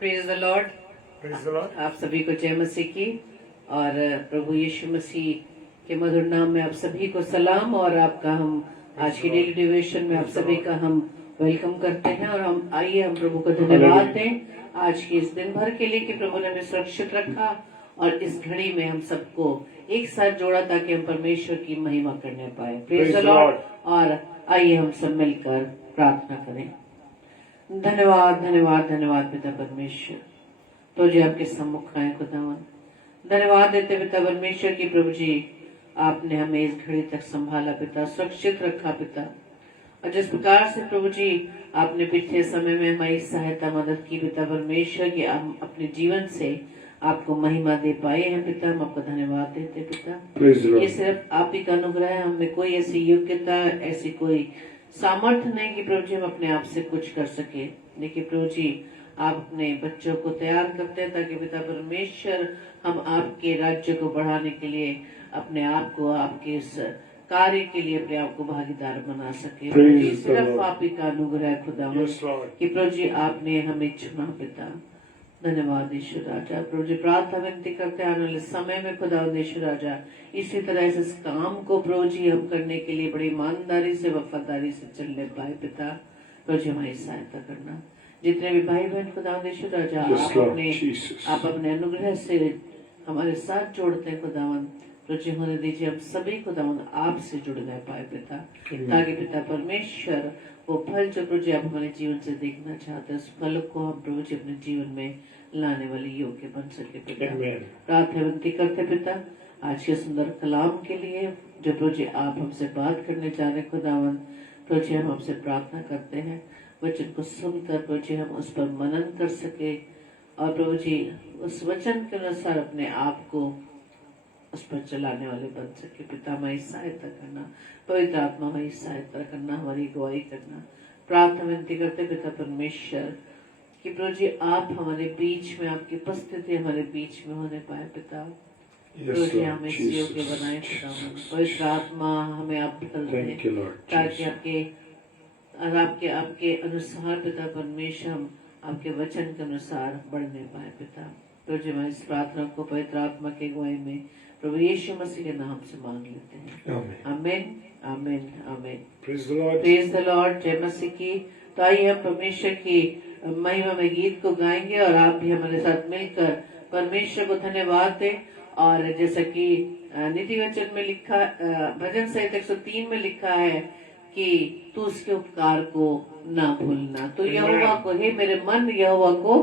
Praise the Lord. Praise the Lord. आप सभी को जय मसीह की और प्रभु यीशु मसीह के मधुर नाम में आप सभी को सलाम। और आपका हम आज की डेली डिवोशन में आप सभी का हम वेलकम करते हैं। और हम हम प्रभु को धन्यवाद दें आज के इस दिन भर के लिए कि प्रभु ने हमें सुरक्षित रखा और इस घड़ी में हम सबको एक साथ जोड़ा ताकि हम परमेश्वर की महिमा करने पाए। Praise the Lord. और आइए हम सब मिलकर प्रार्थना करें। धन्यवाद धन्यवाद धन्यवाद पिता परमेश्वर, तो जी आपके सम्मुख आए खुदावन। धन्यवाद देते पिता परमेश्वर की प्रभु जी आपने हमें इस घड़ी तक संभाला पिता, सुरक्षित रखा पिता। और जिस प्रकार से प्रभु जी आपने पिछले समय में हमारी सहायता मदद की पिता परमेश्वर की हम अपने जीवन से आपको महिमा दे पाए हैं पिता, हम आपका धन्यवाद देते पिता। ये सिर्फ आप ही का अनुग्रह है, हमें कोई ऐसी योग्यता ऐसी कोई सामर्थ्य नहीं कि प्रभु जी हम अपने आप से कुछ कर सके, लेकिन प्रभु जी आप अपने बच्चों को तैयार करते हैं ताकि पिता परमेश्वर हम आपके राज्य को बढ़ाने के लिए अपने आप को आपके इस कार्य के लिए अपने आप को भागीदार बना सके। सिर्फ आप ही का अनुग्रह खुदा कि प्रभु जी आपने हमें चुना पिता। धन्यवाद ईश्वर राजा। प्रभु जी प्रार्थना विनती करते हैं आने वाले समय में खुदा ईश्वर राजा इसी तरह से इस काम को प्रभु जी हम करने के लिए बड़ी ईमानदारी से वफादारी से चलने पाए पिता। प्रभु जी हमारी सहायता करना। जितने भी भाई बहन खुदा ईश्वर राजा आप अपने अनुग्रह से हमारे साथ जोड़ते हैं खुदावन। प्रभु जी होने दीजिए हम सभी खुदावन आपसे जुड़ गए पाए पिता, ताकि पिता परमेश्वर वो फल जो प्रभु जी आप हमारे जीवन से देखना चाहते हैं उस फल को हम प्रभु जी अपने जीवन में लाने वाले योग्य बन सके पिता। प्रार्थना विनती करते पिता आज के सुंदर कलाम के लिए जो प्रभु जी आप हमसे बात करने जा रहे खुदावन। प्रभु जी हम आपसे प्रार्थना करते हैं वचन को सुनकर प्रभु जी हम उस पर मनन कर सके और प्रभु जी उस वचन के अनुसार अपने आप को उस पर चलाने वाले बन सके पिता। हमारी सहायता करना, पवित्र आत्मा हमारी सहायता करना, हमारी अगुवाई करना। प्रार्थना विनती करते पिता परमेश्वर कि प्रभु जी आप हमारे बीच में आपकी उपस्थिति हमारे बीच में होने पाए पिता। प्रभु जी हमें इस योग्य बनाए पिता। पवित्र आत्मा हमें आप फल दें ताकि आपके आपके अनुसार पिता परमेश्वर हम आपके वचन के अनुसार बढ़ने पाए पिता। प्रभु जी हमारी इस प्रार्थना को पवित्र आत्मा के अगुवाई में प्रभु यीशु मसीह के नाम से मांग लेते हैं। आमीन आमीन आमीन। Praise the Lord. जय मसीह की। तो आइए हम परमेश्वर की महिमा में गीत को गाएंगे और आप भी हमारे साथ मिलकर परमेश्वर को धन्यवाद दें। और जैसा कि नीति वचन में लिखा, भजन संहिता 103 में लिखा है कि तू उसके उपकार को ना भूलना। तो यहोवा को, हे मेरे मन यहोवा को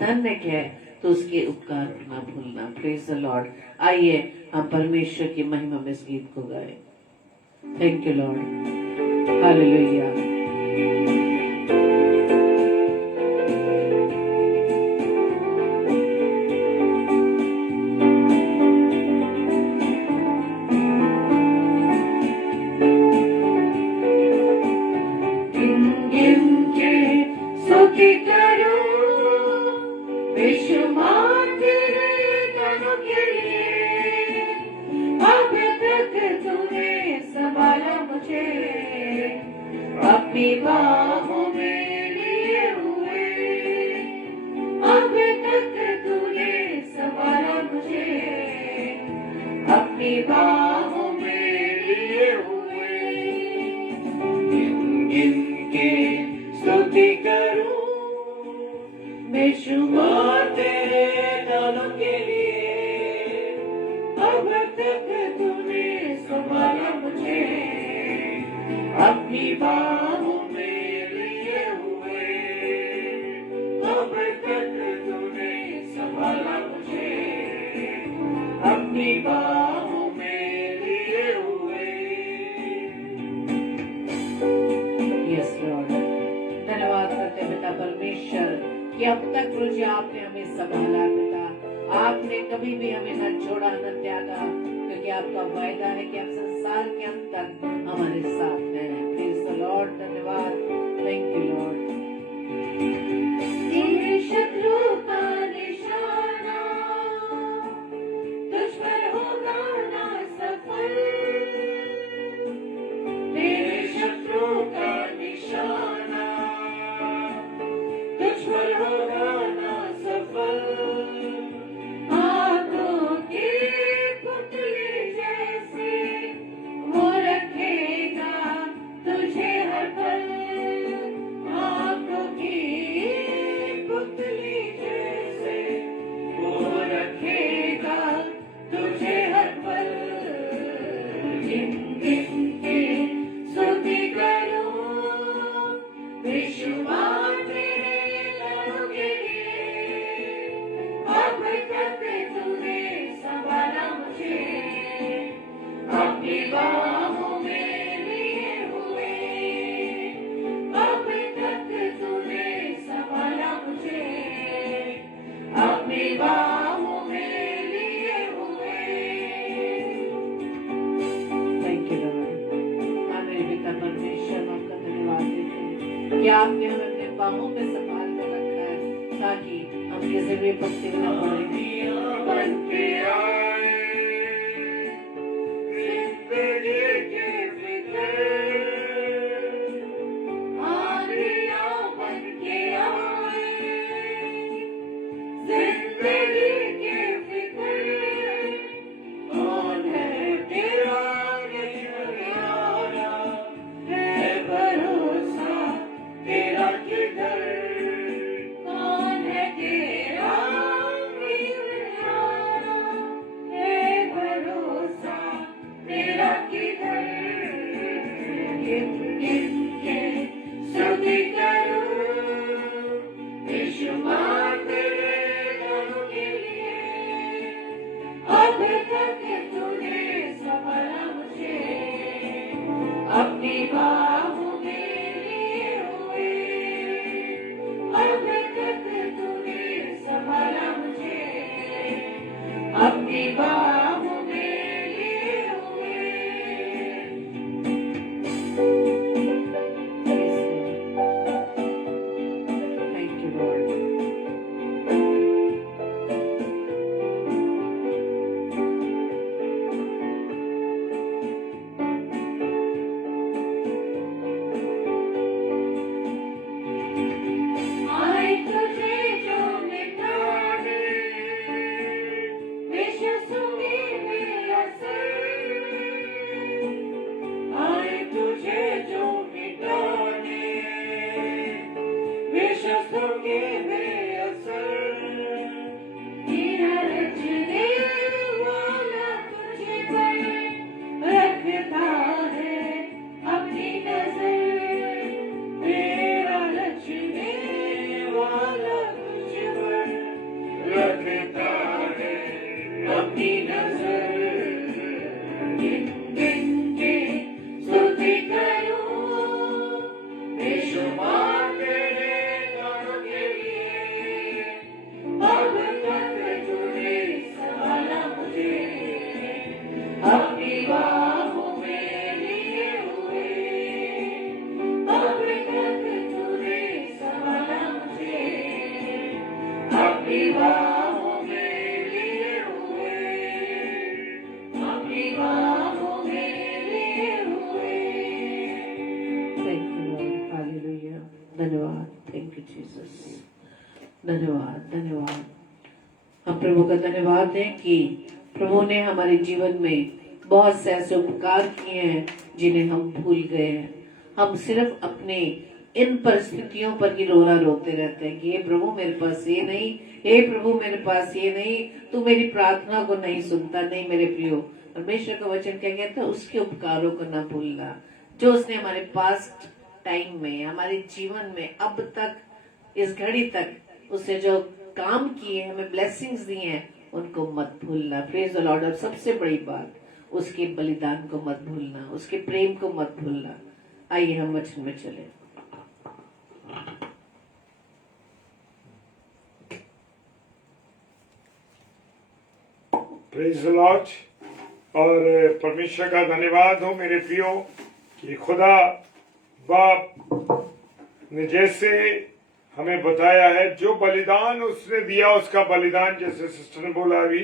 धन्य है, तो उसके उपकार को ना भूलना। Praise the Lord. आइए हम परमेश्वर की महिमा में इस गीत को गाएं। Thank you Lord. हालेलुया। अपनी बाहों में लिए हुए अब तक तूने संभाला मुझे, अपनी बाहों में लिए हुए। गिन गिन के स्तुति करूं बेशुमार तेरे दानों के लिए, अब तक तूने संभाला मुझे, अपनी बाहों में लिए हुए। अब तक तूने संभाला मुझे, अपनी बाहों में लिए हुए। Yes Lord. धन्यवाद करते पिता परमेश्वर कि अब तक प्रभु जी आपने हमें संभाला पिता। आपने कभी भी हमें न छोड़ा न त्यागा, क्योंकि आपका वायदा है कि आप संसार के अंत तक हमारे साथ हैं। Praise the Lord. धन्यवाद। Thank you Lord. तेरे शत्रु का निशाना तुझ पर होगा ना सफल, तेरे शत्रु का निशाना तुझ पर होगा ना ये जरूरी पक्ति में धन्यवाद धन्यवाद। हम प्रभु का धन्यवाद दें कि प्रभु ने हमारे जीवन में बहुत से ऐसे उपकार किए हैं जिन्हें हम भूल गए हैं। हम सिर्फ अपने इन परिस्थितियों पर ही रोना रोते रहते हैं कि हे प्रभु मेरे पास ये नहीं, हे प्रभु मेरे पास ये नहीं, तू मेरी प्रार्थना को नहीं सुनता। नहीं मेरे प्रियो, परमेश्वर का वचन क्या कहता है? उसके उपकारों को ना भूलना जो उसने हमारे पास्ट टाइम में, हमारे जीवन में अब तक, इस घड़ी तक उसने जो काम किए, हमें ब्लेसिंग्स दी हैं, उनको मत भूलना। Praise the Lord. और सबसे बड़ी बात, उसके बलिदान को मत भूलना, उसके प्रेम को मत भूलना। आइए हम वचन में चले। Praise the Lord. और परमेश्वर का धन्यवाद हो मेरे प्रियो कि खुदा बाप ने जैसे हमें बताया है, जो बलिदान उसने दिया उसका बलिदान, जैसे सिस्टर ने बोला अभी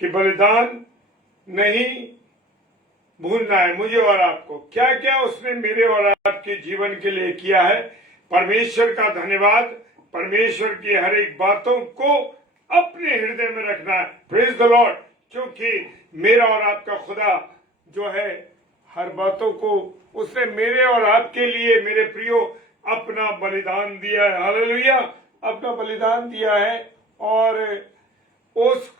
कि बलिदान नहीं भूलना है मुझे और आपको। क्या क्या उसने मेरे और आपके जीवन के लिए किया है। परमेश्वर का धन्यवाद। परमेश्वर की हर एक बातों को अपने हृदय में रखना है। Praise the Lord. क्योंकि मेरा और आपका खुदा जो है, हर बातों को उसने मेरे और आपके लिए मेरे प्रियो अपना बलिदान दिया है। हालेलुया। अपना बलिदान दिया है और उस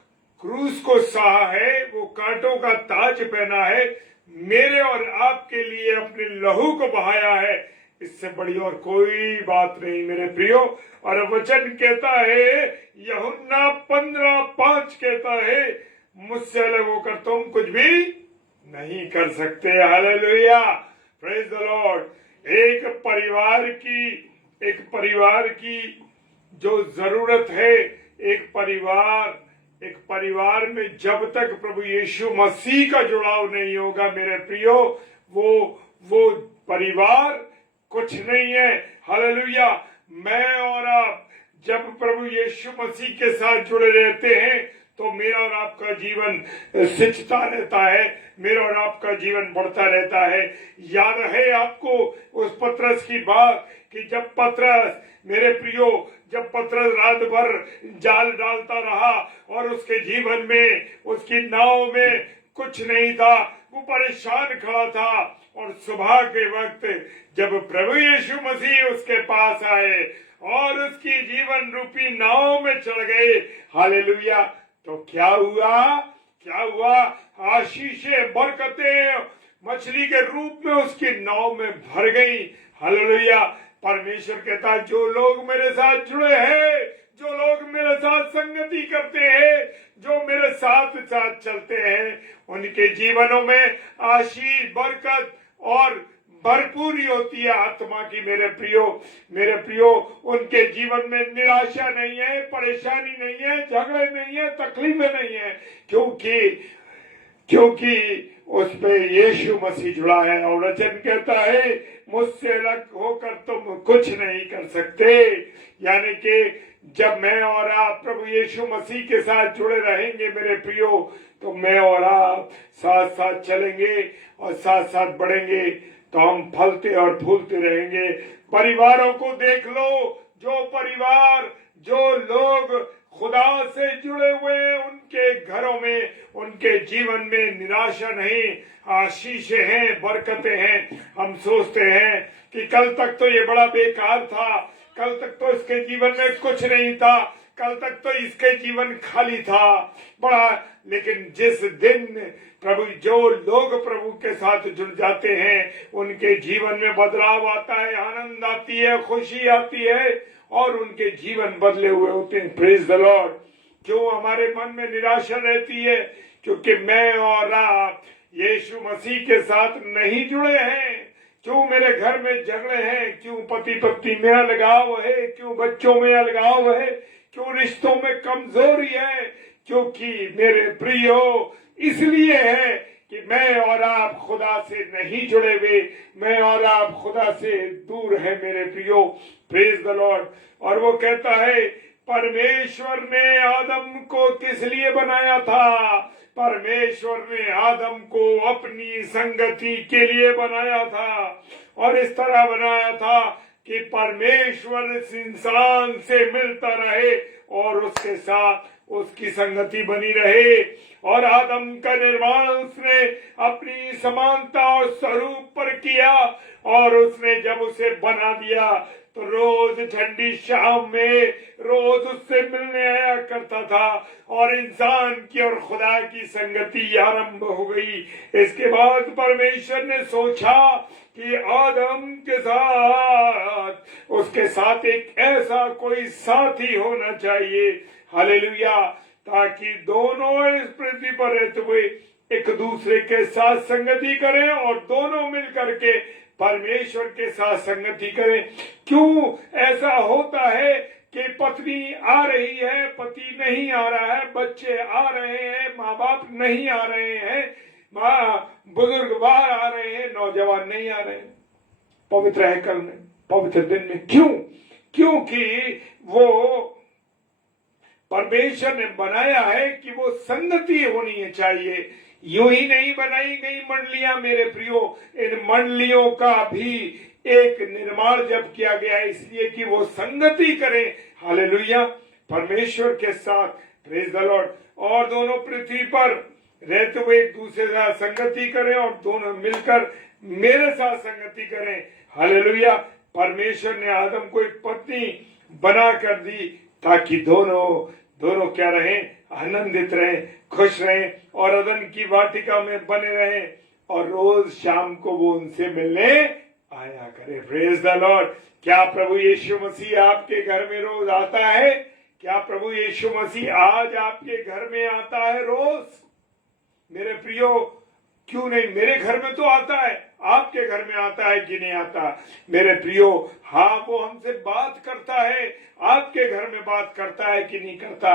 क्रूस को सहा है, वो कांटों का ताज पहना है, मेरे और आपके लिए अपने लहू को बहाया है। इससे बड़ी और कोई बात नहीं मेरे प्रियो। और वचन कहता है, यूहन्ना 15:5 कहता है, मुझसे अलग होकर तुम कुछ भी नहीं कर सकते। हालेलुया। Praise the Lord. एक परिवार की जो जरूरत है, एक परिवार में जब तक प्रभु यीशु मसीह का जुड़ाव नहीं होगा मेरे प्रियो, वो परिवार कुछ नहीं है। हालेलुया। मैं और आप जब प्रभु यीशु मसीह के साथ जुड़े रहते हैं तो मेरा और आपका जीवन सिंचता रहता है, मेरा और आपका जीवन बढ़ता रहता है। याद है आपको उस पतरस की बात कि जब पतरस, मेरे प्रियो, जब पतरस रात भर जाल डालता रहा और उसके जीवन में, उसकी नाव में कुछ नहीं था, वो परेशान खड़ा था, और सुबह के वक्त जब प्रभु यीशु मसीह उसके पास आए और उसकी जीवन रूपी नाव में चढ़ गए, हालेलुया, तो क्या हुआ? क्या हुआ? आशीषें, बरकतें मछली के रूप में उसकी नाव में भर गई। हालेलुया। परमेश्वर कहता है जो लोग मेरे साथ जुड़े हैं, जो लोग मेरे साथ संगति करते हैं, जो मेरे साथ साथ चलते हैं, उनके जीवनों में आशीष, बरकत और भरपूरी होती है आत्मा की। मेरे प्रियो, उनके जीवन में निराशा नहीं है, परेशानी नहीं है, झगड़े नहीं है, तकलीफें नहीं है, क्योंकि उस पे यीशु मसीह जुड़ा है। और वचन कहता है मुझसे अलग होकर तुम कुछ नहीं कर सकते। यानी कि जब मैं और आप प्रभु यीशु मसीह के साथ जुड़े रहेंगे मेरे प्रियो, तो मैं और आप साथ साथ चलेंगे और साथ साथ बढ़ेंगे, तो हम फलते और फूलते रहेंगे। परिवारों को देख लो, जो परिवार, जो लोग खुदा से जुड़े हुए हैं, उनके घरों में, उनके जीवन में निराशा नहीं, आशीषें हैं, बरकतें हैं। हम सोचते हैं कि कल तक तो ये बड़ा बेकार था, कल तक तो इसके जीवन में कुछ नहीं था, कल तक तो इसके जीवन खाली था बड़ा, लेकिन जिस दिन जो लोग प्रभु के साथ जुड़ जाते हैं, उनके जीवन में बदलाव आता है, आनंद आती है, खुशी आती है, और उनके जीवन बदले हुए होते हैं। Praise the Lord. क्यों हमारे मन में निराशा रहती है? क्योंकि मैं और आप यीशु मसीह के साथ नहीं जुड़े हैं। क्यों मेरे घर में झगड़े हैं? क्यों पति पत्नी में अलगाव है? क्यों बच्चों में अलगाव है? क्यों रिश्तों में कमजोरी है? क्योंकि मेरे प्रियो इसलिए है कि मैं और आप खुदा से नहीं जुड़े हुए, मैं और आप खुदा से दूर है मेरे प्रियो। Praise the Lord. और वो कहता है परमेश्वर ने आदम को किस लिए बनाया था? परमेश्वर ने आदम को अपनी संगति के लिए बनाया था, और इस तरह बनाया था कि परमेश्वर इस इंसान से मिलता रहे और उसके साथ उसकी संगति बनी रहे। और आदम का निर्माण उसने अपनी समानता और स्वरूप पर किया, और उसने जब उसे बना दिया तो रोज ठंडी शाम में रोज उससे मिलने आया करता था, और इंसान की और खुदा की संगति आरंभ हो गई। इसके बाद परमेश्वर ने सोचा कि आदम के साथ, उसके साथ एक ऐसा कोई साथी होना चाहिए, हालेलुया, ताकि दोनों इस पृथ्वी पर रहते हुए एक दूसरे के साथ संगति करें और दोनों मिलकर के परमेश्वर के साथ संगति करें। क्यों ऐसा होता है कि पत्नी आ रही है, पति नहीं आ रहा है, बच्चे आ रहे हैं, माँ बाप नहीं आ रहे हैं, बुजुर्ग बाहर आ रहे हैं, नौजवान नहीं आ रहे हैं पवित्र हैकल में, पवित्र दिन में? क्यों? क्योंकि वो परमेश्वर ने बनाया है कि वो संगति होनी चाहिए। यूं ही नहीं बनाई गई मंडलियां मेरे प्रियो, इन मंडलियों का भी एक निर्माण जब किया गया है इसलिए कि वो संगति करें, हालेलुया, परमेश्वर के साथ। Praise the Lord. और दोनों पृथ्वी पर रहते हुए एक दूसरे के साथ संगति करें और दोनों मिलकर मेरे साथ संगति करें, हालेलुया। परमेश्वर ने आदम को एक पत्नी बना कर दी ताकि दोनों क्या रहें? आनंदित रहें, खुश रहें, और अदन की वाटिका में बने रहें, और रोज शाम को वो उनसे मिलने आया करे। Praise the Lord. क्या प्रभु यीशु मसीह आपके घर में रोज आता है? क्या प्रभु यीशु मसीह आज आपके घर में आता है रोज? मेरे प्रियो, क्यों नहीं? मेरे घर में तो आता है, आपके घर में आता है कि नहीं आता? मेरे प्रियो, हाँ, वो हमसे बात करता है, आपके घर में बात करता है कि नहीं करता?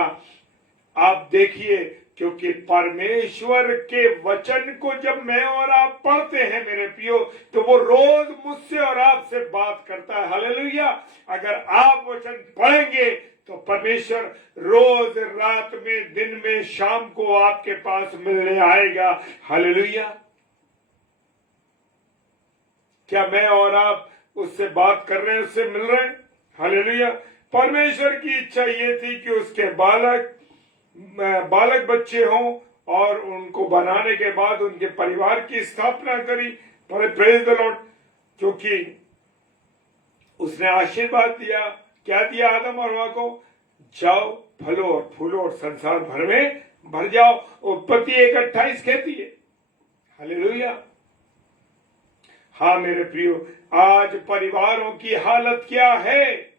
आप देखिए, क्योंकि परमेश्वर के वचन को जब मैं और आप पढ़ते हैं मेरे प्रियो, तो वो रोज मुझसे और आपसे बात करता है, हालेलुया। अगर आप वचन पढ़ेंगे तो परमेश्वर रोज रात में, दिन में, शाम को आपके पास मिलने आएगा। हालेलुया। क्या मैं और आप उससे बात कर रहे हैं, उससे मिल रहे हैं? हालेलुया। परमेश्वर की इच्छा ये थी कि उसके बालक बच्चे हों और उनको बनाने के बाद उनके परिवार की स्थापना करी। Praise the Lord. क्योंकि उसने आशीर्वाद दिया। क्या दिया आदम और हव्वा को? जाओ, फलो और फूलो और संसार भर में भर जाओ। उत्पत्ति 1:28 कहती है। हालेलुया। हाँ मेरे प्रियो, आज परिवारों की हालत क्या है?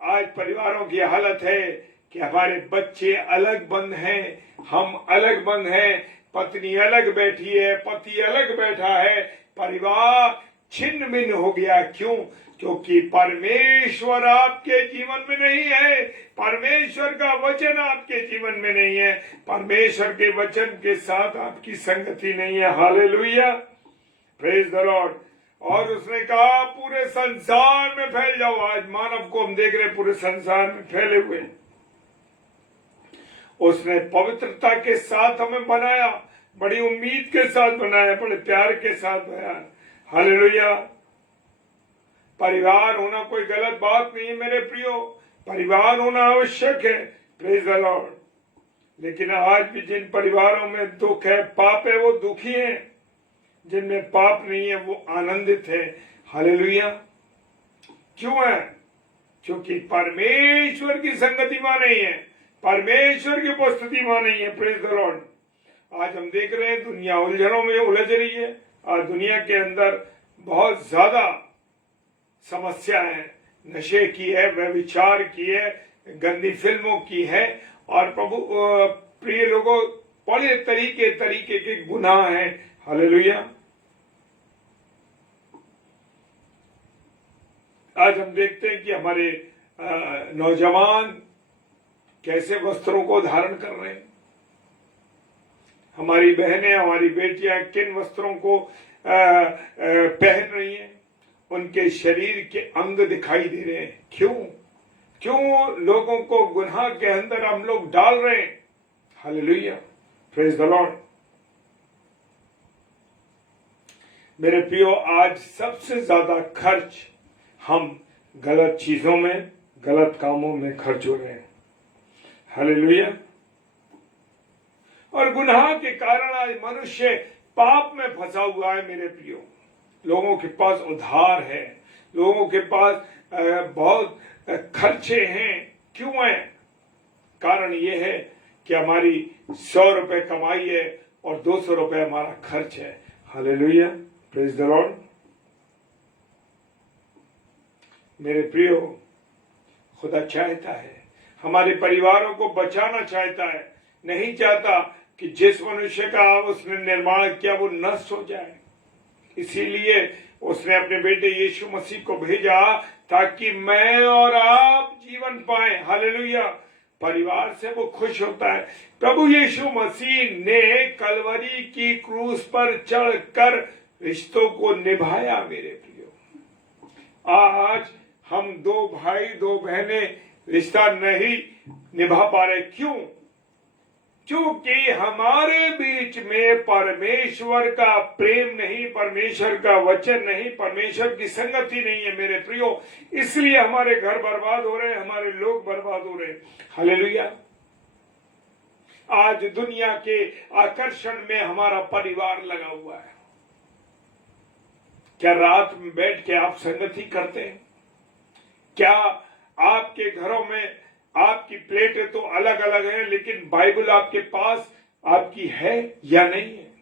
आज परिवारों की हालत है कि हमारे बच्चे अलग बंद हैं, हम अलग बंद हैं, पत्नी अलग बैठी है, पति अलग बैठा है, परिवार छिन्न भिन्न हो गया। क्यों? क्योंकि परमेश्वर आपके जीवन में नहीं है, परमेश्वर का वचन आपके जीवन में नहीं है, परमेश्वर के वचन के साथ आपकी संगति नहीं है। Hallelujah, praise the Lord. और उसने कहा पूरे संसार में फैल जाओ। आज मानव को हम देख रहे हैं पूरे संसार में फैले हुए। उसने पवित्रता के साथ हमें बनाया, बड़ी उम्मीद के साथ बनाया, बड़े प्यार के साथ बनाया। हालेलुया। परिवार होना कोई गलत बात नहीं है मेरे प्रियो, परिवार होना आवश्यक है। Praise the Lord. लेकिन आज भी जिन परिवारों में दुख है, पाप है, वो दुखी हैं। जिनमें पाप नहीं है वो आनंदित है। हालेलुया। क्यों है? क्योंकि परमेश्वर की संगति वहां नहीं है, परमेश्वर की उपस्थिति वहां नहीं है। Praise the Lord. आज हम देख रहे हैं दुनिया उलझनों में उलझ रही है। आज दुनिया के अंदर बहुत ज्यादा समस्या है, नशे की है, व्यभिचार की है, गंदी फिल्मों की है, और प्रभु प्रिय लोगों बड़े तरीके के गुनाह हैं। हालेलुया। आज हम देखते हैं कि हमारे नौजवान कैसे वस्त्रों को धारण कर रहे हैं, हमारी बहनें, हमारी बेटियां किन वस्त्रों को पहन रही हैं, उनके शरीर के अंग दिखाई दे रहे हैं। क्यों लोगों को गुनाह के अंदर हम लोग डाल रहे हैं। Hallelujah, praise the Lord. मेरे प्रियो, आज सबसे ज्यादा खर्च हम गलत चीजों में, गलत कामों में खर्च हो रहे हैं। हालेलुया। और गुनाह के कारण आज मनुष्य पाप में फंसा हुआ है। मेरे प्रियो, लोगों के पास उधार है, लोगों के पास बहुत खर्चे हैं। क्यों है? कारण यह है कि हमारी 100 रुपए कमाई है और 200 रुपए हमारा खर्च है। Hallelujah, praise the Lord. मेरे प्रियो, खुदा चाहता है, हमारे परिवारों को बचाना चाहता है, नहीं चाहता कि जिस मनुष्य का उसने निर्माण किया वो नष्ट हो जाए। इसीलिए उसने अपने बेटे यीशु मसीह को भेजा ताकि मैं और आप जीवन पाएं। हालेलुया। परिवार से वो खुश होता है। प्रभु यीशु मसीह ने कलवरी की क्रूस पर चढ़कर रिश्तों को निभाया। मेरे प्रियो, आज हम 2 भाई 2 बहनें रिश्ता नहीं निभा पा रहे। क्यों? क्योंकि हमारे बीच में परमेश्वर का प्रेम नहीं, परमेश्वर का वचन नहीं, परमेश्वर की संगति नहीं है। मेरे प्रियो, इसलिए हमारे घर बर्बाद हो रहे हैं, हमारे लोग बर्बाद हो रहे हैं। हालेलुया। आज दुनिया के आकर्षण में हमारा परिवार लगा हुआ है। क्या रात में बैठ के आप संगति करते हैं? क्या आपके घरों में आपकी प्लेटें तो अलग अलग हैं, लेकिन बाइबल आपके पास आपकी है या नहीं है?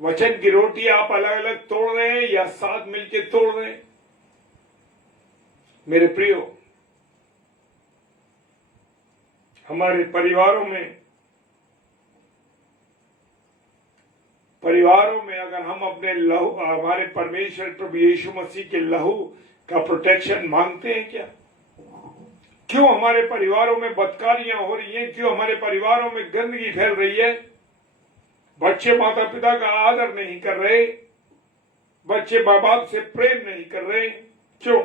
वचन की रोटी आप अलग अलग तोड़ रहे हैं या साथ मिलके तोड़ रहे हैं? मेरे प्रियो, हमारे परिवारों में अगर हम अपने लहू, हमारे परमेश्वर प्रभु यीशु मसीह के लहू का प्रोटेक्शन मांगते हैं क्या? क्यों हमारे परिवारों में बदकारियां हो रही हैं? क्यों हमारे परिवारों में गंदगी फैल रही है? बच्चे माता पिता का आदर नहीं कर रहे, बच्चे माँ बाप से प्रेम नहीं कर रहे। क्यों?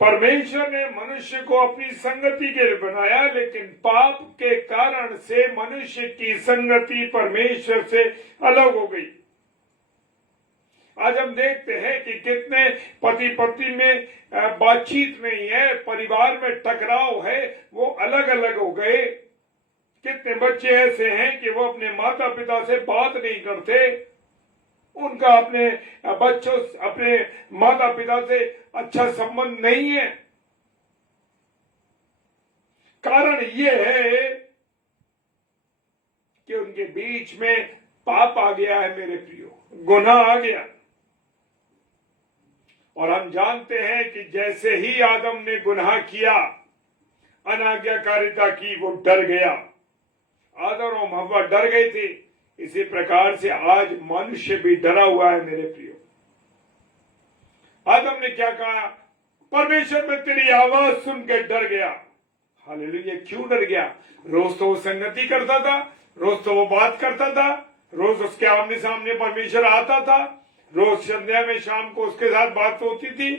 परमेश्वर ने मनुष्य को अपनी संगति के लिए बनाया, लेकिन पाप के कारण से मनुष्य की संगति परमेश्वर से अलग हो गई। आज हम देखते हैं कि कितने पति पत्नी में बातचीत नहीं है, परिवार में टकराव है, वो अलग अलग हो गए। कितने बच्चे ऐसे हैं कि वो अपने माता पिता से बात नहीं करते, उनका अपने बच्चों अपने माता पिता से अच्छा संबंध नहीं है। कारण ये है कि उनके बीच में पाप आ गया है मेरे प्रियो, गुनाह आ गया। और हम जानते हैं कि जैसे ही आदम ने गुनाह किया, अनाज्ञाकारिता की, वो डर गया। आदम और हव्वा डर गए थे। इसी प्रकार से आज मनुष्य भी डरा हुआ है मेरे प्रियो। आदम ने क्या कहा? परमेश्वर में तेरी आवाज सुन के डर गया। हालेलुया। क्यों डर गया? रोज तो वो संगति करता था, रोज तो वो बात करता था, रोज उसके आमने सामने परमेश्वर आता था, रोज संध्या में शाम को उसके साथ बात होती थी।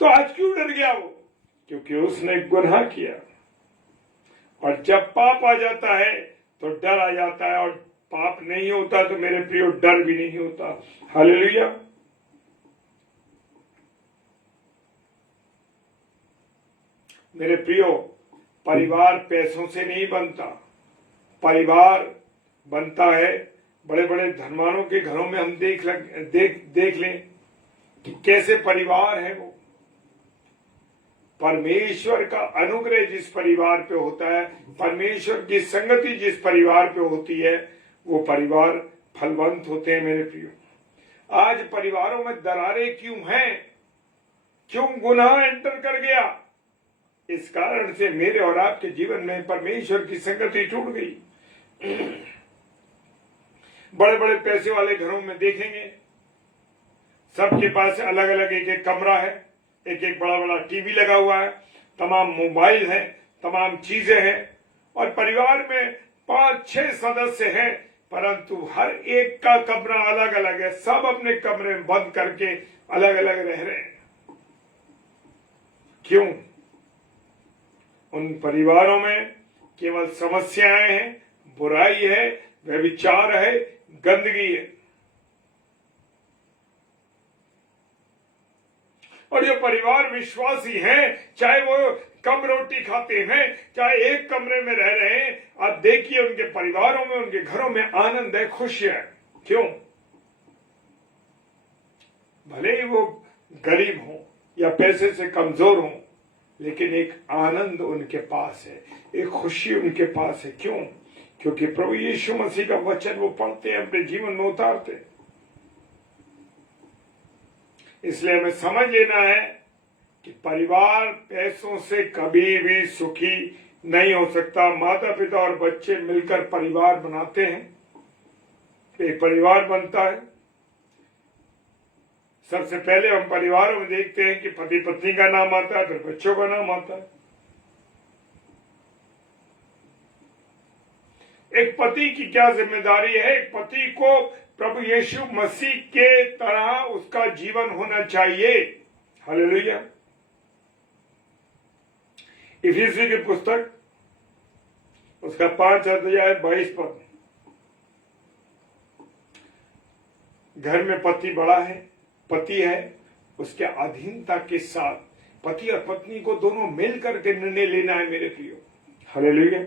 तो आज क्यों डर गया वो? क्योंकि उसने गुनाह किया। और जब पाप आ जाता है तो डर आ जाता है, और पाप नहीं होता तो मेरे प्रियो डर भी नहीं होता। हालेलुया। मेरे प्रियो, परिवार पैसों से नहीं बनता। परिवार बनता है, बड़े बड़े धनवानों के घरों में हम देख लें कि कैसे परिवार है वो। परमेश्वर का अनुग्रह जिस परिवार पे होता है, परमेश्वर की संगति जिस परिवार पे होती है, वो परिवार फलवंत होते हैं मेरे प्रियो। आज परिवारों में दरारें क्यों हैं? क्यों गुनाह एंटर कर गया? इस कारण से मेरे और आपके जीवन में परमेश्वर की संगति टूट गई। बड़े बड़े पैसे वाले घरों में देखेंगे, सबके पास अलग अलग एक एक कमरा है, एक एक बड़ा बड़ा टीवी लगा हुआ है, तमाम मोबाइल है, तमाम चीजें हैं, और परिवार में 5-6 सदस्य हैं, परंतु हर एक का कमरा अलग अलग है। सब अपने कमरे में बंद करके अलग अलग रह रहे हैं। क्यों? उन परिवारों में केवल समस्याएं हैं, बुराई है, व्यभिचार है, गंदगी है। और ये परिवार विश्वासी हैं, चाहे वो कम रोटी खाते हैं, चाहे एक कमरे में रह रहे हैं, आप देखिए उनके परिवारों में, उनके घरों में आनंद है, खुशियां है। क्यों? भले ही वो गरीब हो या पैसे से कमजोर हो, लेकिन एक आनंद उनके पास है, एक खुशी उनके पास है। क्यों? क्योंकि प्रभु यीशु मसीह का वचन वो पढ़ते हैं, अपने जीवन में उतारते हैं। इसलिए हमें समझ लेना है कि परिवार पैसों से कभी भी सुखी नहीं हो सकता। माता पिता और बच्चे मिलकर परिवार बनाते हैं, एक परिवार बनता है। सबसे पहले हम परिवारों में देखते हैं कि पति पत्नी का नाम आता है, फिर बच्चों का नाम आता है। एक पति की क्या जिम्मेदारी है? एक पति को प्रभु यीशु मसीह के तरह उसका जीवन होना चाहिए। हालेलुया। इफिसी की पुस्तक उसका 5 अध्याय 22 पद। घर में पति बड़ा है, पति है, उसके अधीनता के साथ पति और पत्नी को दोनों मिल करके निर्णय लेना है मेरे प्रियो। हालेलुया।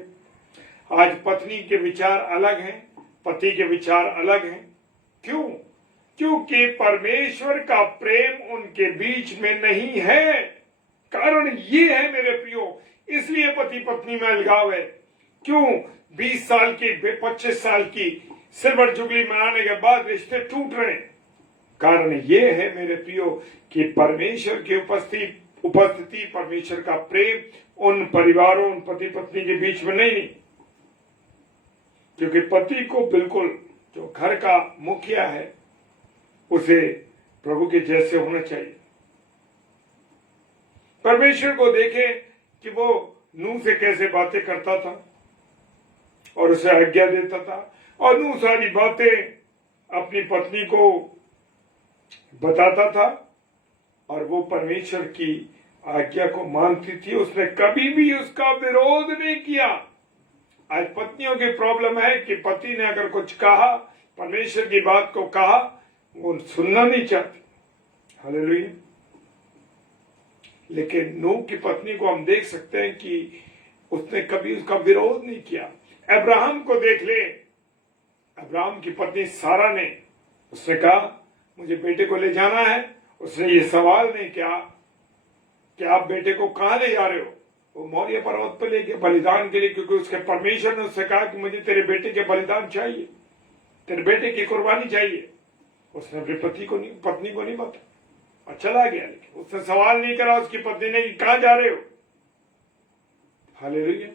आज पत्नी के विचार अलग हैं, पति के विचार अलग हैं। क्यों? क्योंकि परमेश्वर का प्रेम उनके बीच में नहीं है। कारण ये है मेरे प्रियो, इसलिए पति पत्नी में अलगाव है। क्यों? 20 साल की 25 साल की सिल्वर जुबली मनाने के बाद रिश्ते टूट रहे हैं। कारण ये है मेरे प्रियो कि परमेश्वर की उपस्थिति, परमेश्वर का प्रेम उन परिवारों, उन पति पत्नी के बीच में नहीं। क्योंकि पति को बिल्कुल, जो घर का मुखिया है, उसे प्रभु के जैसे होना चाहिए। परमेश्वर को देखें कि वो नूह से कैसे बातें करता था और उसे आज्ञा देता था, और नूह सारी बातें अपनी पत्नी को बताता था, और वो परमेश्वर की आज्ञा को मानती थी, उसने कभी भी उसका विरोध नहीं किया। आज पत्नियों की प्रॉब्लम है कि पति ने अगर कुछ कहा, परमेश्वर की बात को कहा, वो सुनना नहीं चाहती। हालेलुया। लेकिन नूह की पत्नी को हम देख सकते हैं कि उसने कभी उसका विरोध नहीं किया। अब्राहम को देख ले, अब्राहम की पत्नी सारा ने, उसने कहा मुझे बेटे को ले जाना है। उसने ये सवाल नहीं किया कि आप बेटे को कहां ले जा रहे हो। वो मौर्य पर्वत पर ले गए बलिदान के लिए, क्योंकि उसके परमेश्वर ने उससे कहा कि मुझे तेरे बेटे के बलिदान चाहिए, तेरे बेटे की कुर्बानी चाहिए। उसने अपनी पत्नी को नहीं बताया और चला गया। लेकिन उसने सवाल नहीं करा उसकी पत्नी ने कि कहां जा रहे हो। हालेलुया।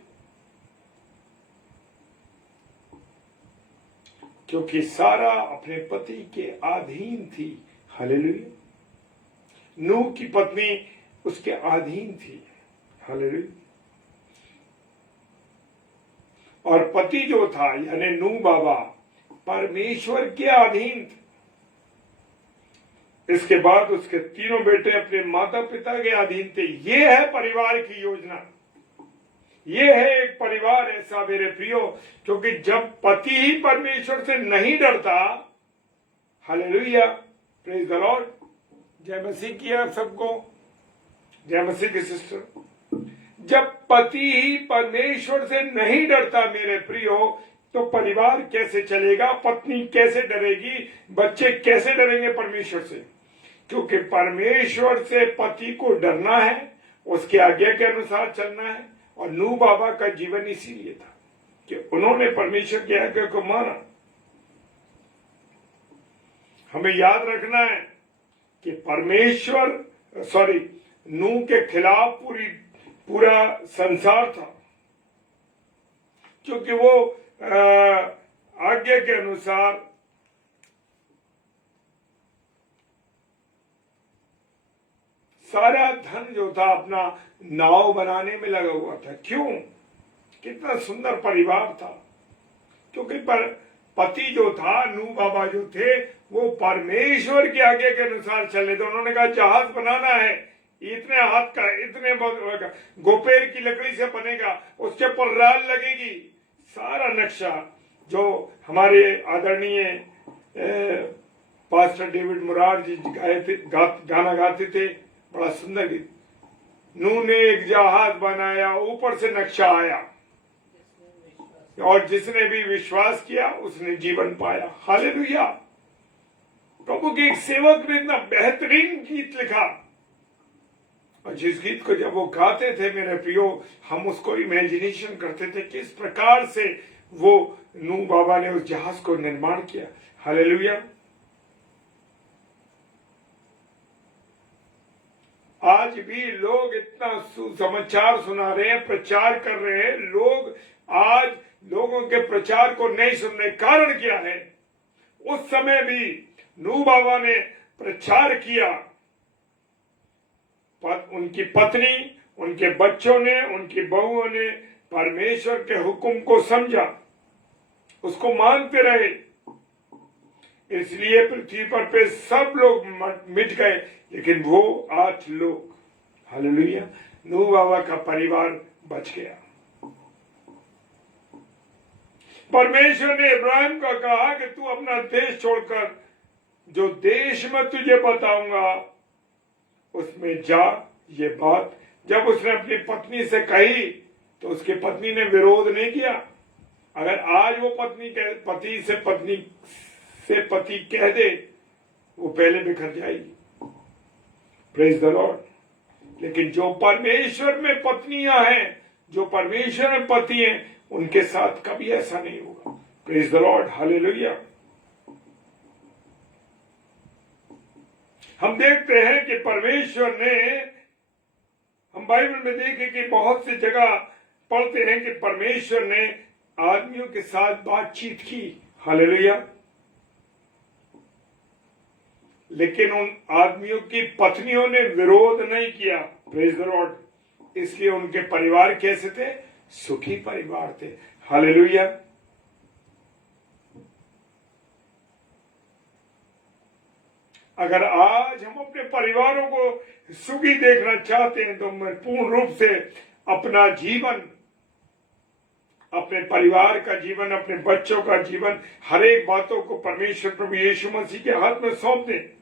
क्योंकि सारा अपने पति के अधीन थी। हालेलुया। नूह की पत्नी उसके अधीन थी। हालेलुया। और पति जो था यानी नूह बाबा परमेश्वर के अधीन थे। इसके बाद उसके तीनों बेटे अपने माता पिता के अधीन थे। ये है परिवार की योजना। ये है एक परिवार ऐसा मेरे प्रियो, क्योंकि जब पति ही परमेश्वर से नहीं डरता, हालेलुया, प्रेज द लॉर्ड, जय मसीह की आप सबको, जय मसीह की सिस्टर। जब पति ही परमेश्वर से नहीं डरता मेरे प्रियो, तो परिवार कैसे चलेगा, पत्नी कैसे डरेगी, बच्चे कैसे डरेंगे परमेश्वर से। क्योंकि परमेश्वर से पति को डरना है, उसके आज्ञा के अनुसार चलना है। और नूह बाबा का जीवन इसीलिए था कि उन्होंने परमेश्वर की आज्ञा को माना। हमें याद रखना है कि नूह के खिलाफ पूरा संसार था, क्योंकि वो आज्ञा के अनुसार सारा धन जो था अपना नाव बनाने में लगा हुआ था। क्यों? कितना सुंदर परिवार था। क्योंकि पति जो था, नूह बाबा जो थे, वो परमेश्वर की आज्ञा के अनुसार चले थे। उन्होंने कहा जहाज बनाना है, इतने हाथ का, इतने गोपेर की लकड़ी से बनेगा, उसके ऊपर राल लगेगी। सारा नक्शा जो हमारे आदरणीय पास्टर डेविड मुरार जी गाना गाते थे, बड़ा सुंदर गीत। नूह ने एक जहाज बनाया, ऊपर से नक्शा आया, और जिसने भी विश्वास किया उसने जीवन पाया। हालेलुया। प्रभु के एक सेवक ने इतना बेहतरीन गीत लिखा, और जिस गीत को जब वो गाते थे मेरे प्रियो, हम उसको इमेजिनेशन करते थे किस प्रकार से वो नूह बाबा ने उस जहाज को निर्माण किया। हालेलुया। आज भी लोग इतना सुसमाचार सुना रहे हैं, प्रचार कर रहे हैं। लोग आज लोगों के प्रचार को नहीं सुन रहे। कारण क्या है? उस समय भी नूह बाबा ने प्रचार किया, उनकी पत्नी, उनके बच्चों ने, उनकी बहुओं ने परमेश्वर के हुक्म को समझा, उसको मानते रहे। इसलिए पृथ्वी पर सब लोग मिट गए, लेकिन वो 8 लोग, हालेलुया, नूह बाबा का परिवार बच गया। परमेश्वर ने इब्राहिम को कहा कि तू अपना देश छोड़कर जो देश में तुझे बताऊंगा उसमें जा। ये बात जब उसने अपनी पत्नी से कही तो उसकी पत्नी ने विरोध नहीं किया। अगर आज वो पति कह दे, वो पहले बिखर जाएगी। Praise the Lord. लेकिन जो परमेश्वर में पत्नियां हैं, जो परमेश्वर में पति हैं, उनके साथ कभी ऐसा नहीं होगा। Praise the Lord. हालेलुया। हम देखते हैं कि परमेश्वर ने, हम बाइबल में देखें कि बहुत सी जगह पढ़ते हैं कि परमेश्वर ने आदमियों के साथ बातचीत की। हालेलुया। लेकिन उन आदमियों की पत्नियों ने विरोध नहीं किया। Praise the Lord. इसलिए उनके परिवार कैसे थे? सुखी परिवार थे। हालेलुया। अगर आज हम अपने परिवारों को सुखी देखना चाहते हैं तो मैं पूर्ण रूप से अपना जीवन, अपने परिवार का जीवन, अपने बच्चों का जीवन, हर एक बातों को परमेश्वर प्रभु यीशु मसीह के हाथ में सौंप दें।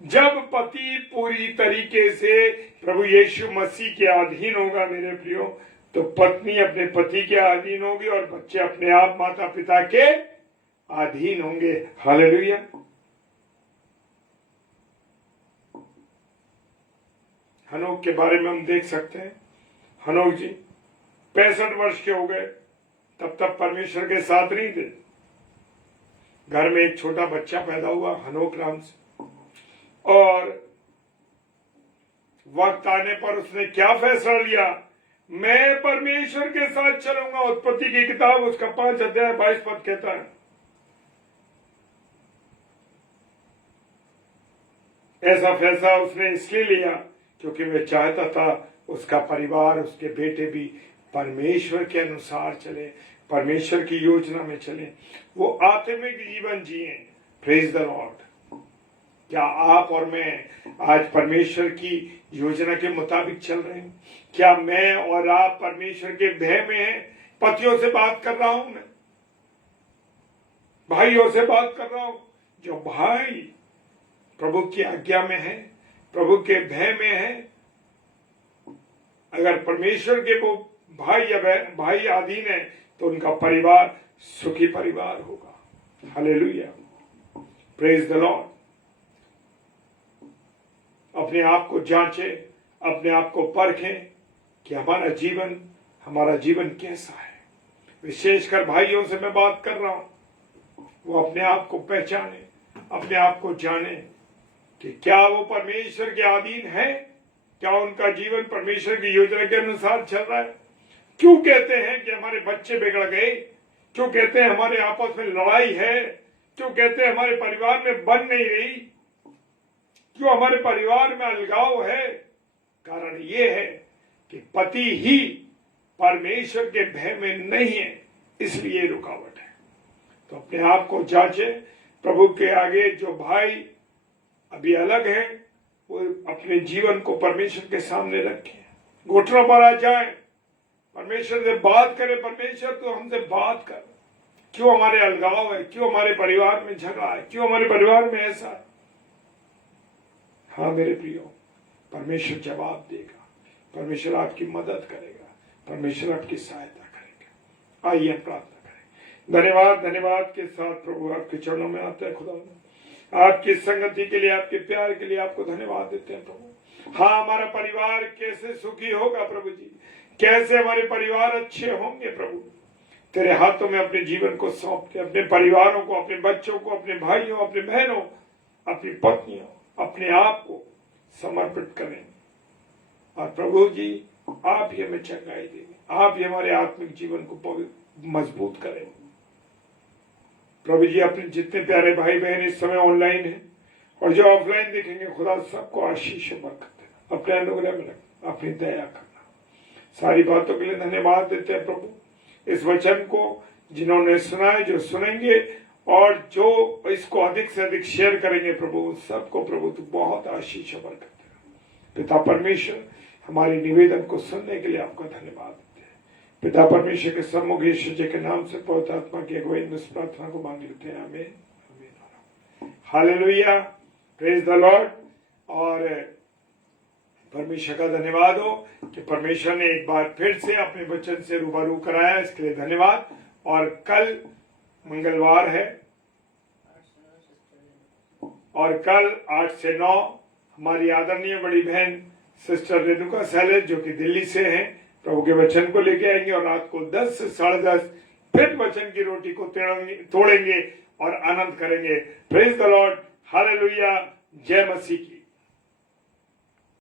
जब पति पूरी तरीके से प्रभु यीशु मसीह के अधीन होगा मेरे प्रियो, तो पत्नी अपने पति के अधीन होगी और बच्चे अपने आप माता पिता के अधीन होंगे। हालेलुया। हनोक के बारे में हम देख सकते हैं। हनोक जी 65 वर्ष के हो गए, तब तक परमेश्वर के साथ नहीं थे। घर में एक छोटा बच्चा पैदा हुआ हनोक नाम से, और वक्त आने पर उसने क्या फैसला लिया? मैं परमेश्वर के साथ चलूंगा। उत्पत्ति की किताब उसका 5 अध्याय 22 पद कहता है। ऐसा फैसला उसने इसलिए लिया क्योंकि वह चाहता था उसका परिवार, उसके बेटे भी परमेश्वर के अनुसार चले, परमेश्वर की योजना में चले, वो आत्मिक जीवन जिए। Praise the Lord. क्या आप और मैं आज परमेश्वर की योजना के मुताबिक चल रहे हैं? क्या मैं और आप परमेश्वर के भय में हैं? पतियों से बात कर रहा हूं, मैं भाइयों से बात कर रहा हूं। जो भाई प्रभु की आज्ञा में है, प्रभु के भय में है, अगर परमेश्वर के वो भाई या बहन, भाई अधीन है, तो उनका परिवार सुखी परिवार होगा। हालेलुया। Praise the Lord. अपने आप को जांचें, अपने आप को परखें कि हमारा जीवन कैसा है। विशेषकर भाइयों से मैं बात कर रहा हूं, वो अपने आप को पहचाने, अपने आप को जाने कि क्या वो परमेश्वर के अधीन है, क्या उनका जीवन परमेश्वर की योजना के अनुसार चल रहा है। क्यों कहते हैं कि हमारे बच्चे बिगड़ गए? क्यों कहते हैं हमारे आपस में लड़ाई है? क्यों कहते हैं हमारे परिवार में बन नहीं रही? क्यों हमारे परिवार में अलगाव है? कारण ये है कि पति ही परमेश्वर के भय में नहीं है, इसलिए रुकावट है। तो अपने आप को जांचें। प्रभु के आगे जो भाई अभी अलग है, वो अपने जीवन को परमेश्वर के सामने रखें, घुटनों पर आ जाए, परमेश्वर से बात करें। परमेश्वर तो हमसे बात कर, क्यों हमारे अलगाव है, क्यों हमारे परिवार में झगड़ा है, क्यों हमारे परिवार में ऐसा है। हाँ मेरे प्रियो, परमेश्वर जवाब देगा, परमेश्वर आपकी मदद करेगा, परमेश्वर आपकी सहायता करेगा। आइए हम प्रार्थना करें। धन्यवाद, धन्यवाद के साथ प्रभु आपके चरणों में आते हैं। खुदा आपकी संगति के लिए, आपके प्यार के लिए आपको धन्यवाद देते हैं प्रभु। हाँ, हमारा परिवार कैसे सुखी होगा प्रभु जी, कैसे हमारे परिवार अच्छे होंगे प्रभु। तेरे हाथों में अपने जीवन को सौंपते, अपने परिवारों को, अपने बच्चों को, अपने भाइयों, अपने बहनों, अपनी पत्नियों, अपने आप को समर्पित करें। और प्रभु जी आप ही हमें चंगाई देंगे, आप ही हमारे आत्मिक जीवन को मजबूत करें। प्रभु जी अपने जितने प्यारे भाई बहन इस समय ऑनलाइन हैं और जो ऑफलाइन देखेंगे, खुदा सबको आशीष बरकत देना, अपने अनुग्रह में रखना, अपनी दया करना। सारी बातों के लिए धन्यवाद देते हैं प्रभु। इस वचन को जिन्होंने सुना है, जो सुनेंगे और जो इसको अधिक से अधिक शेयर करेंगे प्रभु, सबको प्रभु तो बहुत आशीष बरकत देना। पिता परमेश्वर, हमारी निवेदन को सुनने के लिए आपका धन्यवाद देते हैं। पिता परमेश्वर के सम्मुख यीशु जी के नाम से पवित्र आत्मा की अगुवाई में इस प्रार्थना को मांग लेते हैं। आमीन, आमीन। Hallelujah, praise the Lord. और परमेश्वर का धन्यवाद हो कि परमेश्वर ने एक बार फिर से अपने वचन से रूबरू कराया, इसके लिए धन्यवाद। और कल मंगलवार है और कल 8 से 9 हमारी आदरणीय बड़ी बहन सिस्टर रेणुका सैलेज, जो कि दिल्ली से हैं, प्रभु के वचन को लेके आएंगे और रात को 10 से 10:30 फिर वचन की रोटी को तोड़ेंगे और आनंद करेंगे। प्रेज द लॉर्ड, हालेलुया, जय मसीह की।